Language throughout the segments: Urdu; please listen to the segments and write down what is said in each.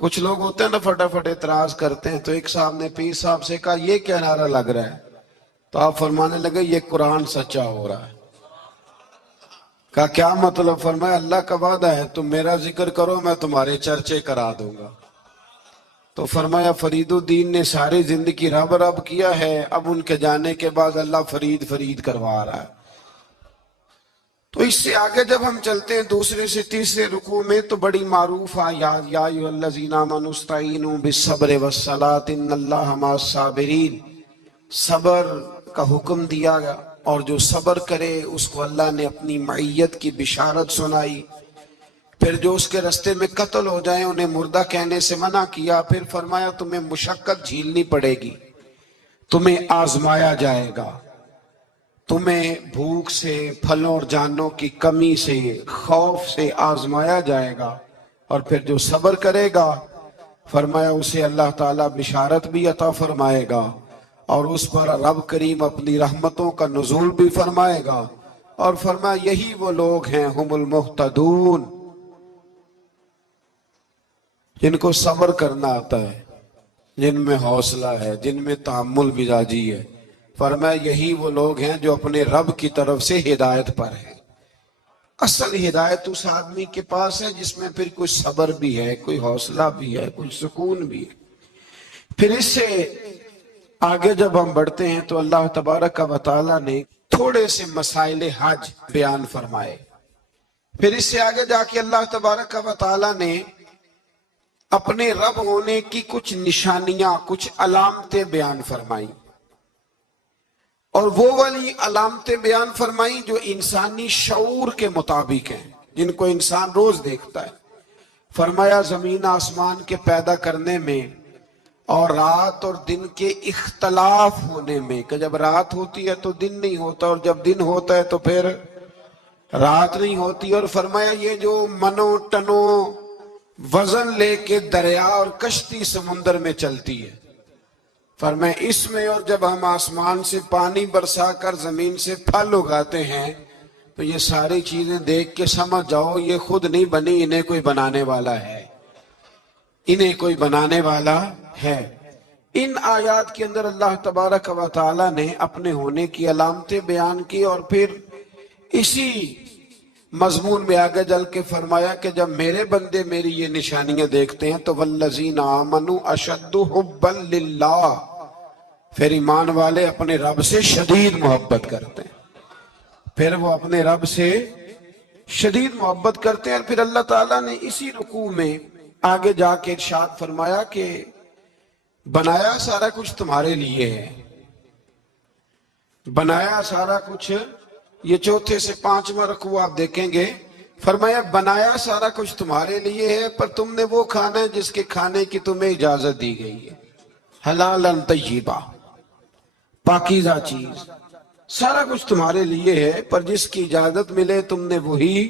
کچھ لوگ ہوتے ہیں نا فٹافٹ اعتراض کرتے ہیں. تو ایک صاحب نے پیر صاحب سے کہا یہ کیا نعرہ لگ رہا ہے؟ تو آپ فرمانے لگے یہ قرآن سچا ہو رہا ہے. کہا کیا مطلب؟ فرمایا اللہ کا وعدہ ہے تم میرا ذکر کرو میں تمہارے چرچے کرا دوں گا. تو فرمایا فرید الدین نے ساری زندگی رب رب کیا ہے، اب ان کے جانے کے بعد اللہ فرید فرید کروا رہا ہے. تو اس سے آگے جب ہم چلتے ہیں دوسرے سے تیسرے رکوع میں تو بڑی معروف آیات، یا ایھا الذین آمنوا استعینوا بالصبر والصلاۃ ان اللہ مع الصابرین. صبر کا حکم دیا گیا اور جو صبر کرے اس کو اللہ نے اپنی معیت کی بشارت سنائی. پھر جو اس کے رستے میں قتل ہو جائیں انہیں مردہ کہنے سے منع کیا. پھر فرمایا تمہیں مشقت جھیلنی پڑے گی، تمہیں آزمایا جائے گا، تمہیں بھوک سے، پھلوں اور جانوں کی کمی سے، خوف سے آزمایا جائے گا. اور پھر جو صبر کرے گا فرمایا اسے اللہ تعالیٰ بشارت بھی عطا فرمائے گا اور اس پر رب کریم اپنی رحمتوں کا نزول بھی فرمائے گا. اور فرمایا یہی وہ لوگ ہیں ہم المہتدون جن کو صبر کرنا آتا ہے، جن میں حوصلہ ہے، جن میں تحمل مزاجی ہے. فرمایا یہی وہ لوگ ہیں جو اپنے رب کی طرف سے ہدایت پر ہیں. اصل ہدایت اس آدمی کے پاس ہے جس میں پھر کوئی صبر بھی ہے، کوئی حوصلہ بھی ہے، کوئی سکون بھی ہے. پھر اس سے آگے جب ہم بڑھتے ہیں تو اللہ تبارک و تعالیٰ نے تھوڑے سے مسائل حج بیان فرمائے. پھر اس سے آگے جا کے اللہ تبارک و تعالیٰ نے اپنے رب ہونے کی کچھ نشانیاں، کچھ علامتیں بیان فرمائیں، اور وہ والی علامتیں بیان فرمائیں جو انسانی شعور کے مطابق ہیں، جن کو انسان روز دیکھتا ہے. فرمایا زمین آسمان کے پیدا کرنے میں اور رات اور دن کے اختلاف ہونے میں، کہ جب رات ہوتی ہے تو دن نہیں ہوتا اور جب دن ہوتا ہے تو پھر رات نہیں ہوتی. اور فرمایا یہ جو منو ٹنو وزن لے کے دریا اور کشتی سمندر میں چلتی ہے، فرمایا اس میں اور جب ہم آسمان سے پانی برسا کر زمین سے پھل اگاتے ہیں تو یہ ساری چیزیں دیکھ کے سمجھ جاؤ یہ خود نہیں بنی، انہیں کوئی بنانے والا ہے، انہیں کوئی بنانے والا ہے. ان آیات کے اندر اللہ تبارک و تعالی نے اپنے ہونے کی علامتیں بیان کی اور پھر اسی مضمون میں آگے جل کے فرمایا کہ جب میرے بندے میری یہ نشانیاں دیکھتے ہیں تو والذین آمنوا اشد حبا للہ، پھر ایمان والے اپنے رب سے شدید محبت کرتے ہیں، پھر وہ اپنے رب سے شدید محبت کرتے ہیں. اور پھر اللہ تعالیٰ نے اسی رکوع میں آگے جا کے ارشاد فرمایا کہ بنایا سارا کچھ تمہارے لیے ہے، بنایا سارا کچھ. یہ چوتھے سے پانچواں رکوع آپ دیکھیں گے، فرمایا بنایا سارا کچھ تمہارے لیے ہے پر تم نے وہ کھانا ہے جس کے کھانے کی تمہیں اجازت دی گئی ہے، حلالا طیبا، پاکیزہ چیز. سارا کچھ تمہارے لیے ہے پر جس کی اجازت ملے تم نے وہی.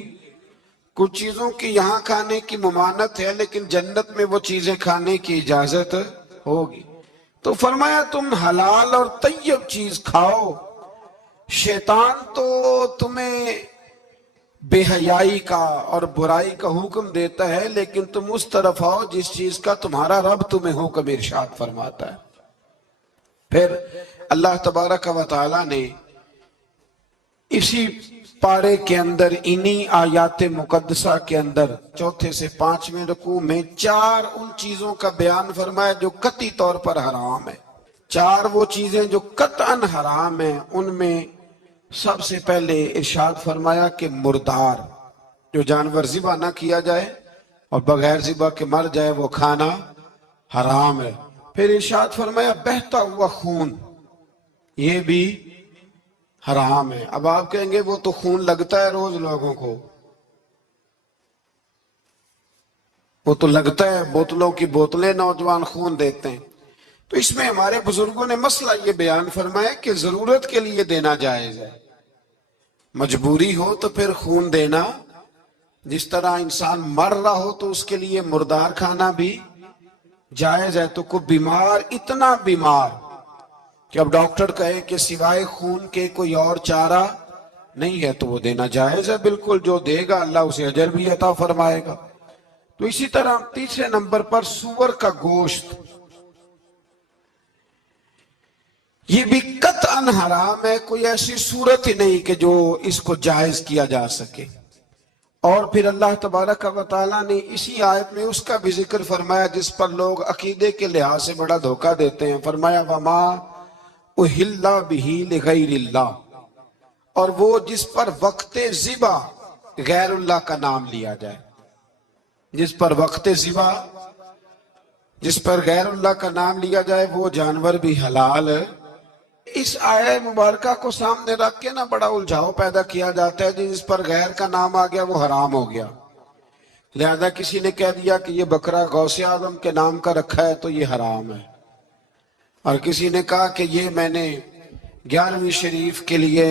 کچھ چیزوں کی یہاں کھانے کی ممانعت ہے لیکن جنت میں وہ چیزیں کھانے کی اجازت ہوگی. تو فرمایا تم حلال اور طیب چیز کھاؤ. شیطان تو تمہیں بے حیائی کا اور برائی کا حکم دیتا ہے لیکن تم اس طرف آؤ جس چیز کا تمہارا رب تمہیں حکم ارشاد فرماتا ہے. پھر اللہ تبارک و تعالی نے اسی پارے کے اندر انہی آیات مقدسہ کے اندر چوتھے سے پانچویں رکوع میں چار ان چیزوں کا بیان فرمایا جو قطعی طور پر حرام ہے. چار وہ چیزیں جو قطعاً حرام ہیں، ان میں سب سے پہلے ارشاد فرمایا کہ مردار، جو جانور ذبح نہ کیا جائے اور بغیر ذبح کے مر جائے وہ کھانا حرام ہے. پھر ارشاد فرمایا بہتا ہوا خون، یہ بھی حرام ہے. اب آپ کہیں گے وہ تو خون لگتا ہے روز لوگوں کو، وہ تو لگتا ہے، بوتلوں کی بوتلیں نوجوان خون دیتے ہیں. تو اس میں ہمارے بزرگوں نے مسئلہ یہ بیان فرمایا کہ ضرورت کے لیے دینا جائز ہے، مجبوری ہو تو پھر خون دینا، جس طرح انسان مر رہا ہو تو اس کے لیے مردار کھانا بھی جائز ہے. تو کوئی بیمار، اتنا بیمار کہ اب ڈاکٹر کہے کہ سوائے خون کے کوئی اور چارہ نہیں ہے تو وہ دینا جائز ہے بالکل. جو دے گا اللہ اسے اجر بھی عطا فرمائے گا. تو اسی طرح تیسرے نمبر پر سور کا گوشت، یہ بھی قطعاً حرام ہے، کوئی ایسی صورت ہی نہیں کہ جو اس کو جائز کیا جا سکے۔ اور پھر اللہ تبارک و تعالیٰ نے اسی آیت میں اس کا بھی ذکر فرمایا جس پر لوگ عقیدے کے لحاظ سے بڑا دھوکہ دیتے ہیں، فرمایا وَمَا أُحِلَّ بِهِ لِغَيْرِ اللَّهِ، اور وہ جس پر وقت ذبح غیر اللہ کا نام لیا جائے، جس پر وقت ذبح، جس پر غیر اللہ کا نام لیا جائے وہ جانور بھی حلال ہے۔ اس آیہ مبارکہ کو سامنے رکھ کے نا بڑا الجھاؤ پیدا کیا جاتا ہے، جس پر غیر کا نام آ گیا وہ حرام ہو گیا، لہذا کسی نے کہہ دیا کہ یہ بکرا غوث اعظم کے نام کا رکھا ہے تو یہ حرام ہے، اور کسی نے کہا کہ یہ میں نے 11ویں شریف کے لیے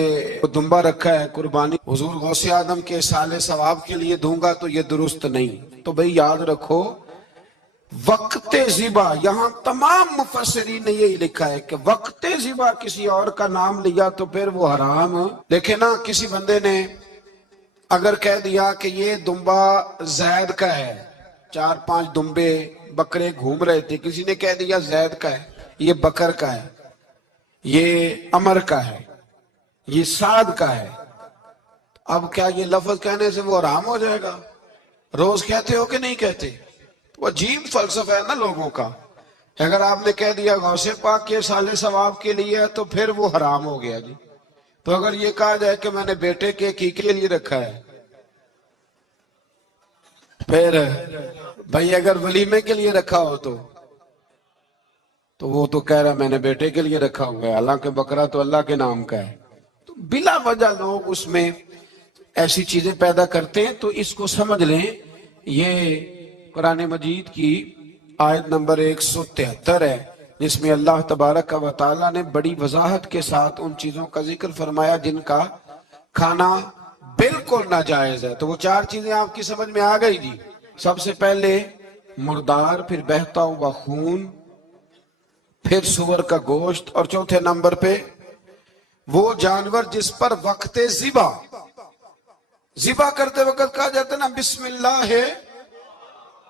دمبا رکھا ہے قربانی حضور غوث اعظم کے سال ثواب کے لیے دوں گا تو یہ درست نہیں۔ تو بھئی یاد رکھو وقت ذبح، یہاں تمام مفسرین نے یہی لکھا ہے کہ وقت ذبح کسی اور کا نام لیا تو پھر وہ حرام۔ دیکھیں نا کسی بندے نے اگر کہہ دیا کہ یہ دمبا زید کا ہے، 4-5 دمبے بکرے گھوم رہے تھے، کسی نے کہہ دیا زید کا ہے، یہ بکر کا ہے، یہ عمر کا ہے، یہ سعد کا ہے، اب کیا یہ لفظ کہنے سے وہ حرام ہو جائے گا؟ روز کہتے ہو کہ نہیں کہتے؟ وہ عجیب فلسفہ ہے نا لوگوں کا۔ اگر آپ نے کہہ دیا غوث پاک کے سال ثواب کے لیے تو پھر وہ حرام ہو گیا جی۔ تو اگر یہ کہا جائے کہ میں نے بیٹے کے عقیقے کے لیے رکھا ہے، پھر بھائی اگر ولیمے کے لیے رکھا ہو تو وہ تو کہہ رہا میں نے بیٹے کے لیے رکھا ہوا ہے، حالانکہ بکرا تو اللہ کے نام کا ہے۔ تو بلا وجہ لوگ اس میں ایسی چیزیں پیدا کرتے ہیں، تو اس کو سمجھ لیں یہ قرآن مجید کی آیت نمبر 173 ہے جس میں اللہ تبارک و تعالیٰ نے بڑی وضاحت کے ساتھ ان چیزوں کا ذکر فرمایا جن کا کھانا بالکل ناجائز ہے۔ تو وہ 4 چیزیں آپ کی سمجھ میں آ گئی جی۔ سب سے پہلے مردار، پھر بہتا ہوا خون، پھر سور کا گوشت، اور چوتھے نمبر پہ وہ جانور جس پر وقت ذبح کرتے وقت کہا جاتا ہے نا بسم اللہ ہے۔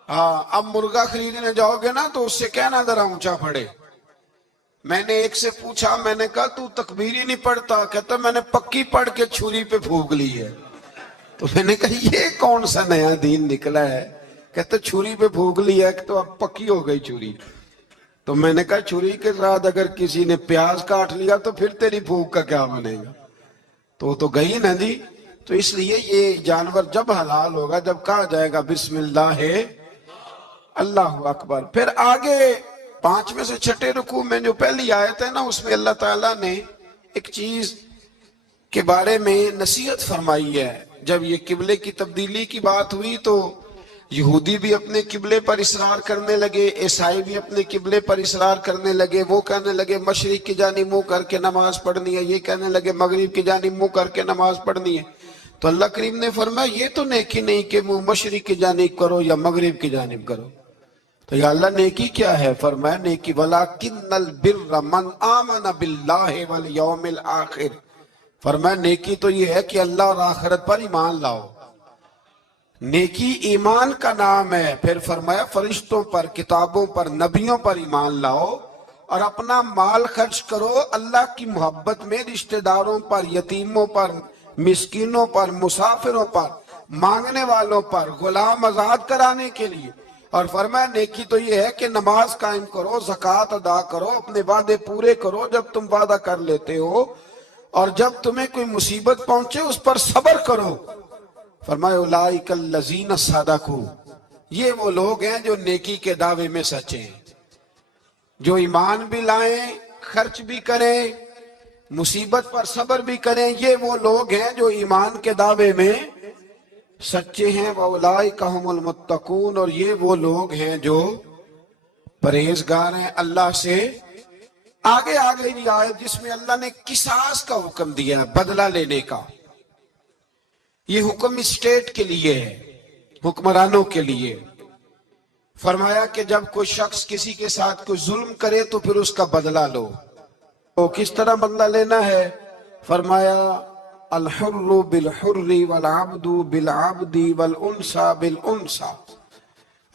ہاں اب مرغا خریدنے جاؤ گے نا تو اس سے کہنا ذرا اونچا پڑے۔ میں نے ایک سے پوچھا، میں نے کہا تو تکبیر ہی نہیں پڑھتا، کہتا میں نے پکی پڑھ کے چھری پہ پھونک لی ہے۔ تو میں نے کہا یہ کون سا نیا دین نکلا ہے؟ کہتا چھری پہ پھونک لی ہے تو اب پکی ہو گئی چھری۔ تو میں نے کہا چھری کے ساتھ اگر کسی نے پیاز کاٹ لیا تو پھر تیری پھونک کا کیا بنے گا؟ تو گئی نا جی۔ تو اس لیے یہ جانور جب حلال ہوگا جب کہا جائے گا بسم اللہ ہے اللہ اکبر۔ پھر آگے 5 سے 6 رکوع میں جو پہلی آیت ہے نا اس میں اللہ تعالیٰ نے ایک چیز کے بارے میں نصیحت فرمائی ہے۔ جب یہ قبلے کی تبدیلی کی بات ہوئی تو یہودی بھی اپنے قبلے پر اصرار کرنے لگے، عیسائی بھی اپنے قبلے پر اصرار کرنے لگے، وہ کہنے لگے مشرق کی جانب منہ کر کے نماز پڑھنی ہے، یہ کہنے لگے مغرب کی جانب منہ کر کے نماز پڑھنی ہے۔ تو اللہ کریم نے فرمایا یہ تو نیکی نہیں کہ منہ مشرق کی جانب کرو یا مغرب کی جانب کرو۔ تو یا اللہ نیکی کیا ہے؟ فرمایا نیکی وَلَكِنَّ الْبِرَّ مَنْ آمَنَ بِاللَّهِ وَالْيَوْمِ الْآخِرِ، فرمایا نیکی تو یہ ہے کہ اللہ اور آخرت پر ایمان لاؤ۔ نیکی ایمان کا نام ہے۔ پھر فرمایا فرشتوں پر، کتابوں پر، نبیوں پر ایمان لاؤ، اور اپنا مال خرچ کرو اللہ کی محبت میں، رشتہ داروں پر، یتیموں پر، مسکینوں پر، مسافروں پر، مانگنے والوں پر، غلام آزاد کرانے کے لیے۔ اور فرمایا نیکی تو یہ ہے کہ نماز قائم کرو، زکوٰۃ ادا کرو، اپنے وعدے پورے کرو جب تم وعدہ کر لیتے ہو، اور جب تمہیں کوئی مصیبت پہنچے اس پر صبر کرو۔ فرمایا اولئک الذین صدقوا، یہ وہ لوگ ہیں جو نیکی کے دعوے میں سچے ہیں، جو ایمان بھی لائیں، خرچ بھی کریں، مصیبت پر صبر بھی کریں، یہ وہ لوگ ہیں جو ایمان کے دعوے میں سچے ہیں۔ وَأُولَئِكَ هُمُ الْمُتَّقُونَ، اور یہ وہ لوگ ہیں جو پرہیزگار ہیں اللہ سے۔ آگے یہ آیت جس میں اللہ نے قصاص کا حکم دیا ہے، بدلہ لینے کا۔ یہ حکم اسٹیٹ کے لیے ہے، حکمرانوں کے لیے۔ فرمایا کہ جب کوئی شخص کسی کے ساتھ کوئی ظلم کرے تو پھر اس کا بدلہ لو۔ تو کس طرح بدلہ لینا ہے؟ فرمایا الحر بالحر والعبد بالعبد والانثى بالانثى،